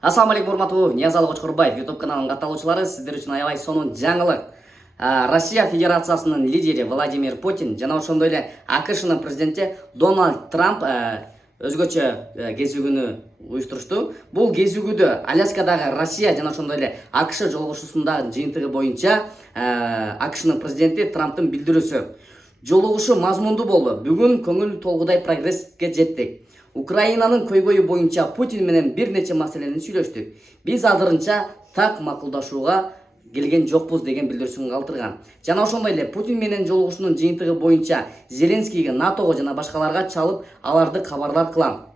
Ассаламу алейкум, урматтуу Ниязалы Кочкорбаев YouTube каналынын катталуучулары, сиздер үчүн аябай сонун жаңылык. Россия Федерациясынын лидери Владимир Путин жана ошондой эле АКШнын президенти Дональд Трамп өзгөчө кезигүүнү уюштурушту. Бул кезигүүдө Аляскадагы Россия жана ошондой эле АКШ жолугушуусундагы жыйынтыгы боюнча АКШнын президенти Трамптын билдирүүсү. Жолугушуу мазмундуу болду. Бүгүн көңүл толгудай прогресске жеттик. Украинанын көйгөйү боюнча Путин менен бир нече маселени сүйлөштүк. Биз азырынча так макулдашууга келген жокпуз деген билдирүүсүн калтырган. Жана ошондой эле Путин менен жолугушуунун жыйынтыгы боюнча Зеленскийге, НАТОго жана башкаларга чалып, аларды кабардар кылам.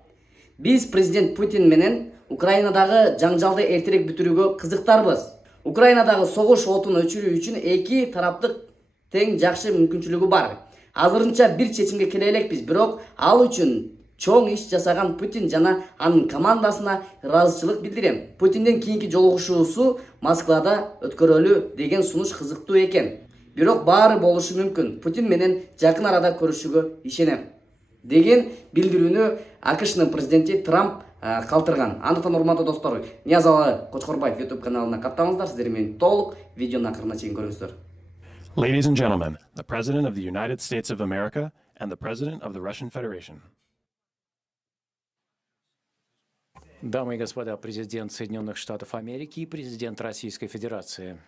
Биз президент Путин менен Украинадагы жаңжалды эртерээк бүтүрүүгө кызыктарбыз. Украинадагы согуш отун өчүрүү үчүн эки тараптык тең жакшы мүмкүнчүлүгү бар. Азырынча бир чечимге келе элекпиз, бирок ал үчүн чоң иш жасаган Путин жана анын командасына ыраазычылык билдирем. Путиндин кийинки жолугушуусу Москвада өткөрөлү деген сунуш кызыктуу экен. Бирок баары болушу мүмкүн. Путин менен жакын арада көрүшүүгө ишенем деген билдирүүнү АКШнын президенти Трамп калтырган. Андыктан урматтуу достор, Ниязалы Кочкорбаев YouTube каналына катталыңыздар. Сиздер менен толук видеонун акырына чейин көрүңүздөр. Ladies and gentlemen, the President of the United States of America and the President of the Russian Federation. Дамы и господа, президент Соединенных Штатов Америки и президент Российской Федерации.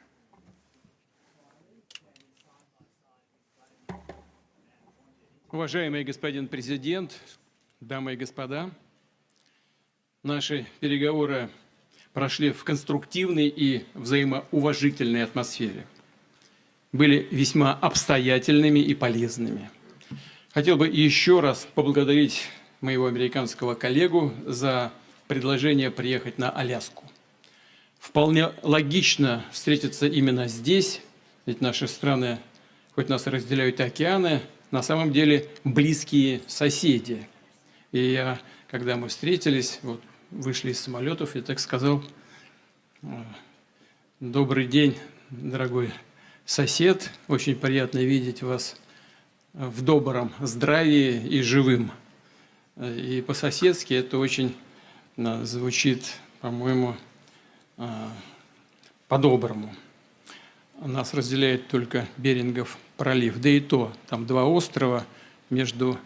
Уважаемый господин президент, дамы и господа, наши переговоры прошли в конструктивной и взаимоуважительной атмосфере. Были весьма обстоятельными и полезными. Хотел бы еще раз поблагодарить моего американского коллегу за предложение приехать на Аляску. Вполне логично встретиться именно здесь, ведь наши страны, хоть нас и разделяют океаны, на самом деле близкие соседи. И я, когда мы встретились, вот, вышли из самолетов, я так сказал: добрый день, дорогой сосед, очень приятно видеть вас в добром здравии и живым. И по-соседски это очень звучит, по-моему, по-доброму. Нас разделяет только Берингов пролив, да и то, там два острова, между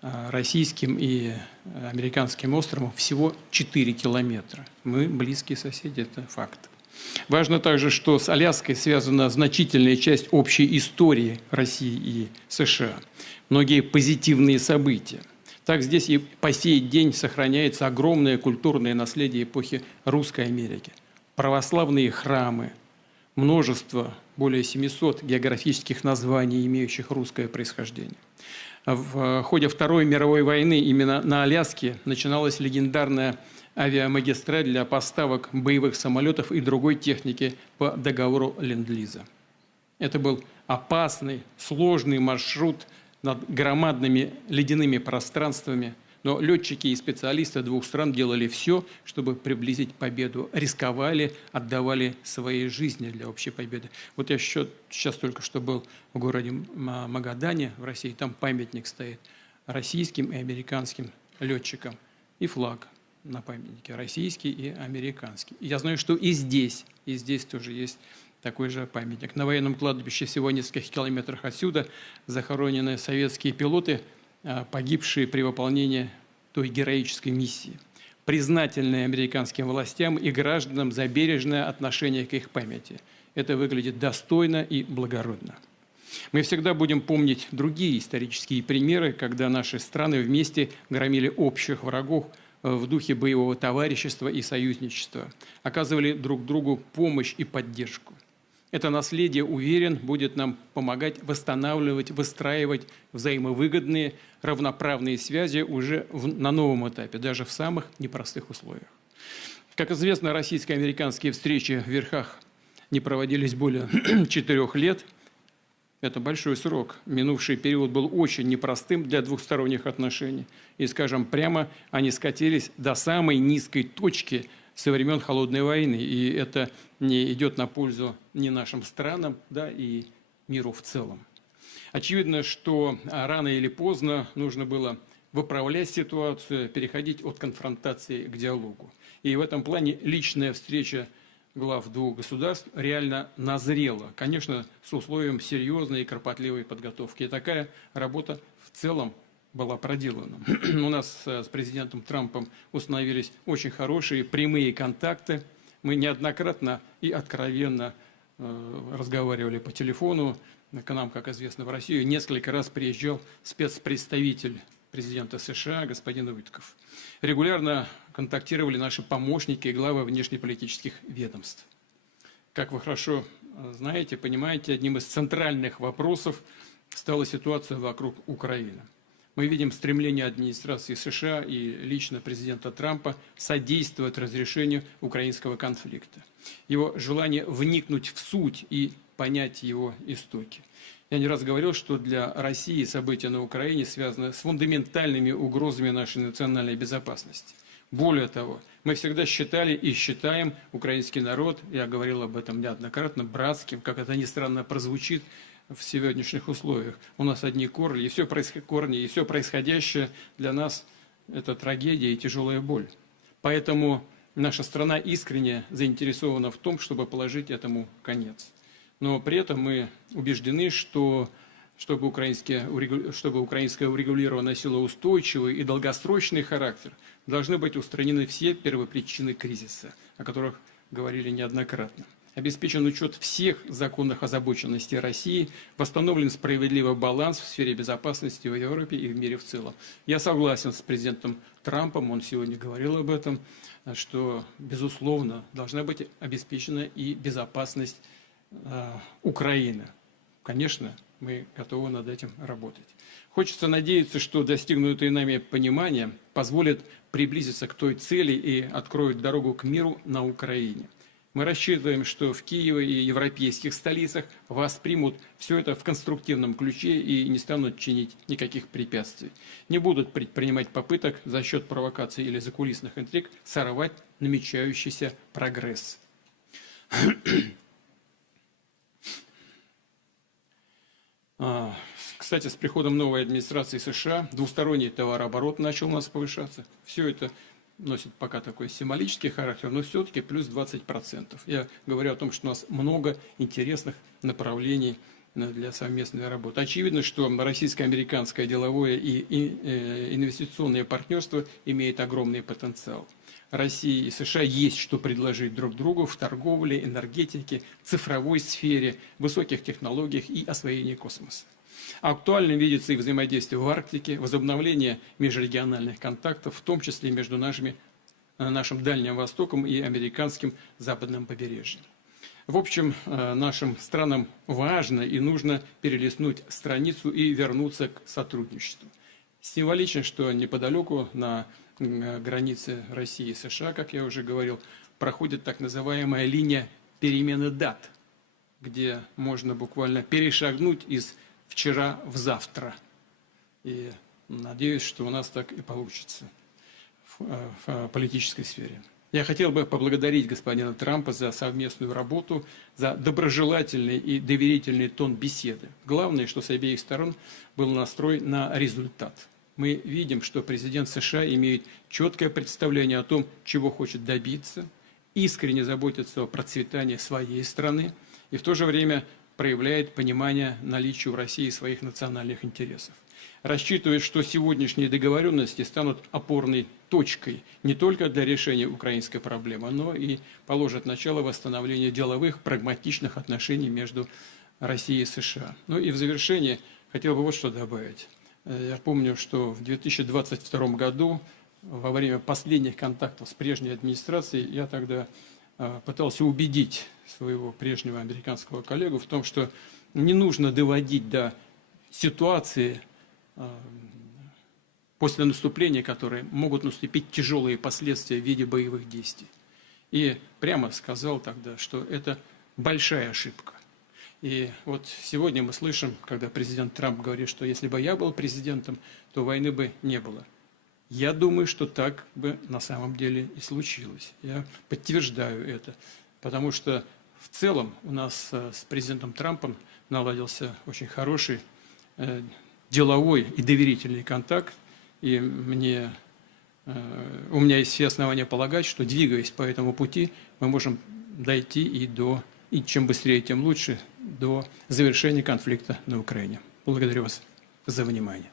российским и американским островом всего 4 километра. Мы близкие соседи, это факт. Важно также, что с Аляской связана значительная часть общей истории России и США, многие позитивные события. Так здесь и по сей день сохраняется огромное культурное наследие эпохи Русской Америки. Православные храмы, множество, более 700 географических названий, имеющих русское происхождение. В ходе Второй мировой войны именно на Аляске начиналась легендарная авиамагистраль для поставок боевых самолетов и другой техники по договору Ленд-Лиза. Это был опасный, сложный маршрут над громадными ледяными пространствами, но летчики и специалисты двух стран делали все, чтобы приблизить победу, рисковали, отдавали свои жизни для общей победы. Вот я сейчас только что был в городе Магадане в России, там памятник стоит российским и американским летчикам, и флаг на памятнике российский и американский. И я знаю, что и здесь тоже есть такой же памятник. На военном кладбище всего в нескольких километрах отсюда захоронены советские пилоты, погибшие при выполнении той героической миссии. Признательные американским властям и гражданам за бережное отношение к их памяти. Это выглядит достойно и благородно. Мы всегда будем помнить другие исторические примеры, когда наши страны вместе громили общих врагов в духе боевого товарищества и союзничества, оказывали друг другу помощь и поддержку. Это наследие, уверен, будет нам помогать восстанавливать, выстраивать взаимовыгодные, равноправные связи уже на новом этапе, даже в самых непростых условиях. Как известно, российско-американские встречи в верхах не проводились более 4 лет. Это большой срок. Минувший период был очень непростым для двухсторонних отношений. И, скажем прямо, они скатились до самой низкой точки со времен Холодной войны. И это не идет на пользу ни нашим странам, да, и миру в целом. Очевидно, что рано или поздно нужно было выправлять ситуацию, переходить от конфронтации к диалогу. И в этом плане личная встреча глав двух государств реально назрела. Конечно, с условием серьезной и кропотливой подготовки. И такая работа в целом была проделана. У нас с президентом Трампом установились очень хорошие прямые контакты. Мы неоднократно и откровенно разговаривали по телефону. К нам, как известно, в Россию несколько раз приезжал спецпредставитель президента США господин Уитков. Регулярно контактировали наши помощники и главы внешнеполитических ведомств. Как вы хорошо знаете, понимаете, одним из центральных вопросов стала ситуация вокруг Украины. Мы видим стремление администрации США и лично президента Трампа содействовать разрешению украинского конфликта. Его желание вникнуть в суть и понять его истоки. Я не раз говорил, что для России события на Украине связаны с фундаментальными угрозами нашей национальной безопасности. Более того, мы всегда считали и считаем украинский народ, я говорил об этом неоднократно, братским, как это ни странно прозвучит в сегодняшних условиях. У нас одни корни, и все происходящее для нас – это трагедия и тяжелая боль. Поэтому наша страна искренне заинтересована в том, чтобы положить этому конец. Но при этом мы убеждены, что чтобы украинское урегулирование носило устойчивый и долгосрочный характер, должны быть устранены все первопричины кризиса, о которых говорили неоднократно. Обеспечен учет всех законных озабоченностей России, восстановлен справедливый баланс в сфере безопасности в Европе и в мире в целом. Я согласен с президентом Трампом, он сегодня говорил об этом, что, безусловно, должна быть обеспечена и безопасность Украины. Конечно, мы готовы над этим работать. Хочется надеяться, что достигнутое нами понимание позволит приблизиться к той цели и откроет дорогу к миру на Украине. Мы рассчитываем, что в Киеве и европейских столицах воспримут все это в конструктивном ключе и не станут чинить никаких препятствий. Не будут предпринимать попыток за счет провокаций или закулисных интриг сорвать намечающийся прогресс. Кстати, с приходом новой администрации США двусторонний товарооборот начал у нас повышаться. Все это носит пока такой символический характер, но все-таки плюс 20%. Я говорю о том, что у нас много интересных направлений для совместной работы. Очевидно, что российско-американское деловое и инвестиционное партнерство имеет огромный потенциал. России и США есть что предложить друг другу в торговле, энергетике, цифровой сфере, высоких технологиях и освоении космоса. Актуальным видится и взаимодействие в Арктике, возобновление межрегиональных контактов, в том числе между нашим Дальним Востоком и американским западным побережьем. В общем, нашим странам важно и нужно перелистнуть страницу и вернуться к сотрудничеству. Символично, что неподалеку на границе России и США, как я уже говорил, проходит так называемая линия перемены дат, где можно буквально перешагнуть из вчера в завтра. И надеюсь, что у нас так и получится в политической сфере. Я хотел бы поблагодарить господина Трампа за совместную работу, за доброжелательный и доверительный тон беседы. Главное, что с обеих сторон был настрой на результат. Мы видим, что президент США имеет четкое представление о том, чего хочет добиться, искренне заботится о процветании своей страны и в то же время проявляет понимание наличия у России своих национальных интересов. Рассчитывает, что сегодняшние договоренности станут опорной точкой не только для решения украинской проблемы, но и положат начало восстановлению деловых, прагматичных отношений между Россией и США. Ну и в завершение хотел бы вот что добавить. Я помню, что в 2022 году, во время последних контактов с прежней администрацией, я тогда пытался убедить своего прежнего американского коллегу в том, что не нужно доводить до ситуации после наступления, которые могут наступить тяжелые последствия в виде боевых действий. И прямо сказал тогда, что это большая ошибка. И вот сегодня мы слышим, когда президент Трамп говорит, что если бы я был президентом, то войны бы не было. Я думаю, что так бы на самом деле и случилось. Я подтверждаю это, потому что в целом у нас с президентом Трампом наладился очень хороший деловой и доверительный контакт, и мне у меня есть все основания полагать, что, двигаясь по этому пути, мы можем дойти и чем быстрее, тем лучше, до завершения конфликта на Украине. Благодарю вас за внимание.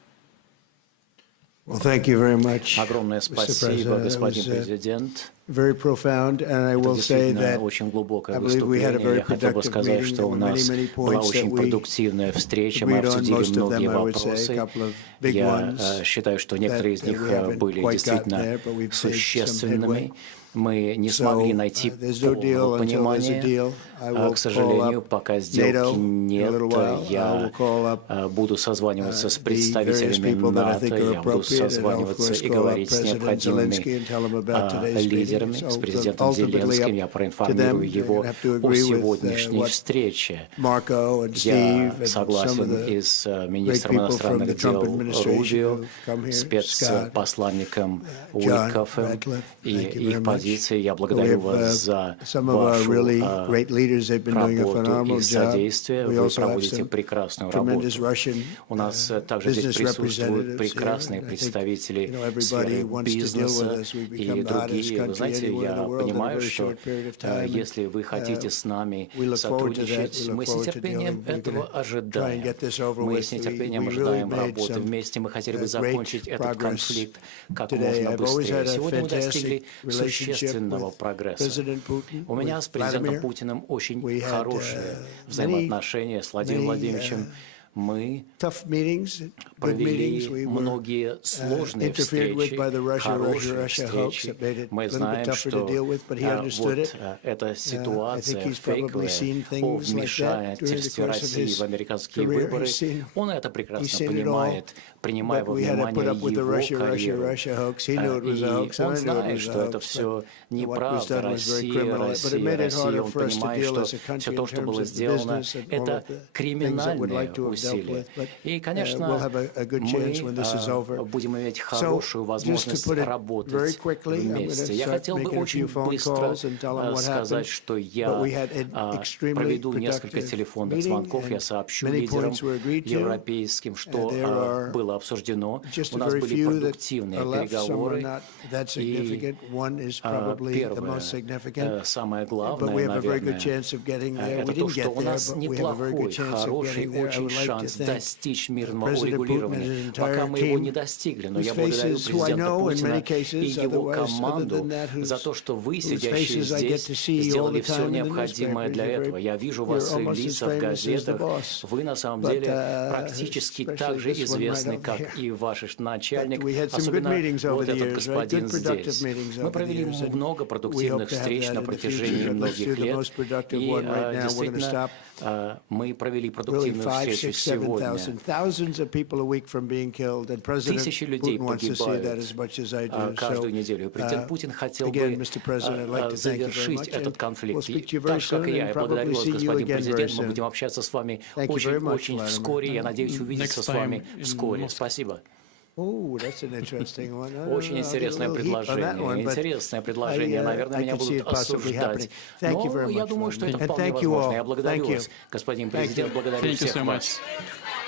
Well, thank you very much, Огромное Mr. спасибо, President. That господин was, президент. very profound, and I Это will say действительно that очень глубокое I believe we had a выступление. very Я хотел бы productive сказать, meeting. что There у were нас many была points that очень we продуктивная встреча, мы agreed on. обсудили Most of them, многие I would say, a вопросы. couple of big Я ones считаю, что некоторые из that них we haven't были quite действительно gotten there, but we've made some существенными. headway. Мы не смогли найти There's no deal полного until there's a понимания. deal. I will К сожалению, call up пока NATO сделки in a нет, little while. I я will call up буду созваниваться с the various представителями people that I НАТО, think are я буду appropriate, and I'll, of созваниваться course, и call up говорить с President необходимыми Zelensky and tell him about today's meeting. лидерами, с So президентом ultimately Зеленским. Я up to them. проинформирую They're его gonna have to о agree with сегодняшней what встрече. Marco and Я Steve and some of согласен the и с great министром people from the иностранных Trump дел administration Рубио, who've come here, Scott, спецпосланником John Уиткоффом Ratcliffe. и Thank you их very much. позиции. Я We благодарю have вас за some of our вашу really great leaders. They've been doing a работу phenomenal и job. содействие. We Вы also have проводите some прекрасную tremendous работу. Russian У нас также здесь business присутствуют representatives прекрасные here. And I think, представители everybody сферы wants to deal with бизнеса us. We've и become the hottest другие. Вы country знаете, anywhere in я the world in a понимаю, very что short period of time. если вы хотите с нами We look forward to that. сотрудничать, We мы look с forward to нетерпением dealing. We're этого gonna try and ожидаем. get this over Мы with. с нетерпением We really ожидаем made работы some вместе. Мы хотели бы great закончить этот progress конфликт как today. можно I've always быстрее. had a Сегодня мы достигли fantastic relationship существенного with прогресса. President Putin, У меня with с президентом Vladimir. Путиным очень We had, хорошие many, взаимоотношения с Владимиром many, Владимировичем. Мы tough meetings, good провели meetings. We were многие сложные interfered with встречи, by the хорошие Russia hoax встречи. that made it a Мы little bit знаем, tougher что to deal with, but he understood it. вот эта I think ситуация he's probably фейковая seen о things like that during the вмешательстве course of России his в американские career. выборы, He's seen- он это he's прекрасно seen it all. понимает, принимая But во we had to put внимание up with the его карьеру. Russia hoax. He knew it was a hoax. И I он knew it знает, was a что это hoax. все But what was неправда, done was very Россия, criminal. But it Россия, made it Россия. harder Он for us to понимает, deal что as a country все in то, что terms было of the сделано, business and all это of the things that we'd криминальные like to have dealt усилия. with. But И, конечно, we'll have a good chance when this is over. мы будем иметь So, хорошую just to возможность put it very работать quickly, I'm going to вместе. Я start хотел бы making a очень few phone быстро calls and tell them what сказать, happened. что But я we had an extremely проведу несколько productive телефонных meeting, звонков, я and сообщу many лидерам points were agreed to. европейским, что There are было обсуждено. just У a нас very были few that продуктивные are left. Some are переговоры. not that И significant. One is probably the первое, most significant. самое But главное, we have a very good наверное, chance of getting there. We это то, didn't что get у there, нас but we have a very good неплохой, chance of хороший getting there. I очень would like to шанс thank достичь мирного President Putin and урегулирования. his Пока entire мы его team, не достигли, но whose я благодарю faces, who I президента know in Путина many и cases, его otherwise, other команду than that, за то, что вы, whose сидящие faces I get здесь, to see all сделали the все time in the необходимое newspapers. для You're этого. very- Я вижу you're ваши almost as лица в famous as the газетах. boss. Вы на самом But, деле практически especially так же this one right известны, over как here. и ваш начальник, But we had some good особенно meetings over вот the этот years, right? господин Good productive здесь. meetings Мы over the провели years, and много we hope продуктивных to have встреч that на in the протяжении future. But let's многих do the лет. most productive И one right now. We're going to действительно, stop мы провели really продуктивную 5, встречу 6, 7,000, сегодня. thousands of people a week from being killed, and President Тысячи людей Putin wants to see that погибают as much as I do. каждую So, неделю. Президент Путин хотел again, бы Mr. President, I'd like to thank you very завершить much, этот and конфликт. we'll speak to И you very так, как soon, и я, and я probably благодарю вас, see you господин again very президент. Мы soon. будем общаться с вами Thank you very much, очень Vladimir. вскоре. Я надеюсь Next увидеться с time вами in вскоре. Moscow. Спасибо. Oh, that's an interesting one. Очень интересное предложение. Интересное предложение. Наверное, меня будут осуждать. Но я думаю, что это And вполне thank you возможно. all. Я благодарю Thank you. вас, господин Thank президент. you. Благодарю Thank you всех so вас. much.